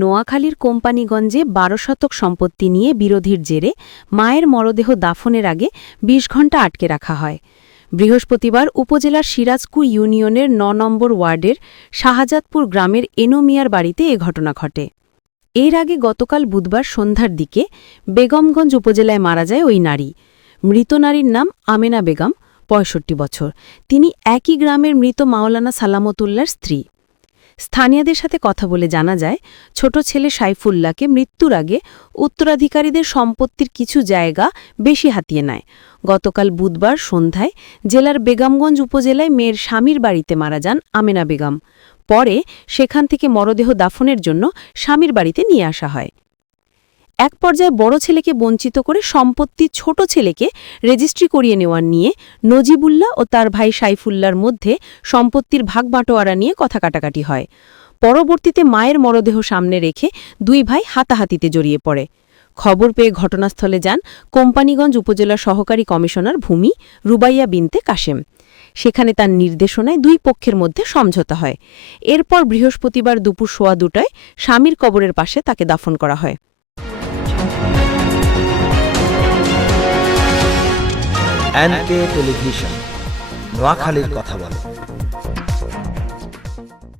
নোয়াখালীর কোম্পানিগঞ্জে বারো শতক সম্পত্তি নিয়ে বিরোধীর জেরে মায়ের মরদেহ দাফনের আগে ২০ ঘণ্টা আটকে রাখা হয়। বৃহস্পতিবার উপজেলার সিরাজকুর ইউনিয়নের ন নম্বর ওয়ার্ডের শাহজাদপুর গ্রামের এনোমিয়ার বাড়িতে এ ঘটনা ঘটে। এর আগে গতকাল বুধবার সন্ধ্যার দিকে বেগমগঞ্জ উপজেলায় মারা যায় ওই নারী। মৃত নারীর নাম আমেনা বেগম, পঁয়ষট্টি বছর। তিনি একই গ্রামের মৃত মাওলানা সালামতুল্লার স্ত্রী। স্থানীয়দের সাথে কথা বলে জানা যায়, ছোট ছেলে সাইফুল্লাকে মৃত্যুর আগে উত্তরাধিকারীদের সম্পত্তির কিছু জায়গা বেশি হাতিয়ে নেয়। গতকাল বুধবার সন্ধ্যায় জেলার বেগমগঞ্জ উপজেলায় মেয়ের স্বামীর বাড়িতে মারা যান আমেনা বেগম। পরে সেখান থেকে মরদেহ দাফনের জন্য স্বামীর বাড়িতে নিয়ে আসা হয়। এক পর্যায়ে বড় ছেলেকে বঞ্চিত করে সম্পত্তি ছোট ছেলেকে রেজিস্ট্রি করিয়ে নেওয়ার নিয়ে নজিবুল্লাহ ও তার ভাই সাইফুল্লার মধ্যে সম্পত্তির ভাগ বাটোয়ারা নিয়ে কথা কাটাকাটি হয়। পরবর্তীতে মায়ের মরদেহ সামনে রেখে দুই ভাই হাতাহাতিতে জড়িয়ে পড়ে। খবর পেয়ে ঘটনাস্থলে যান কোম্পানিগঞ্জ উপজেলা সহকারী কমিশনার ভূমি রুবাইয়া বিনতে কাশেম। সেখানে তার নির্দেশনায় দুই পক্ষের মধ্যে সমঝোতা হয়। এরপর বৃহস্পতিবার দুপুর সোয়া দুটায় স্বামীর কবরের পাশে তাকে দাফন করা হয়। N K television. নোয়াখালীর কথা বলে।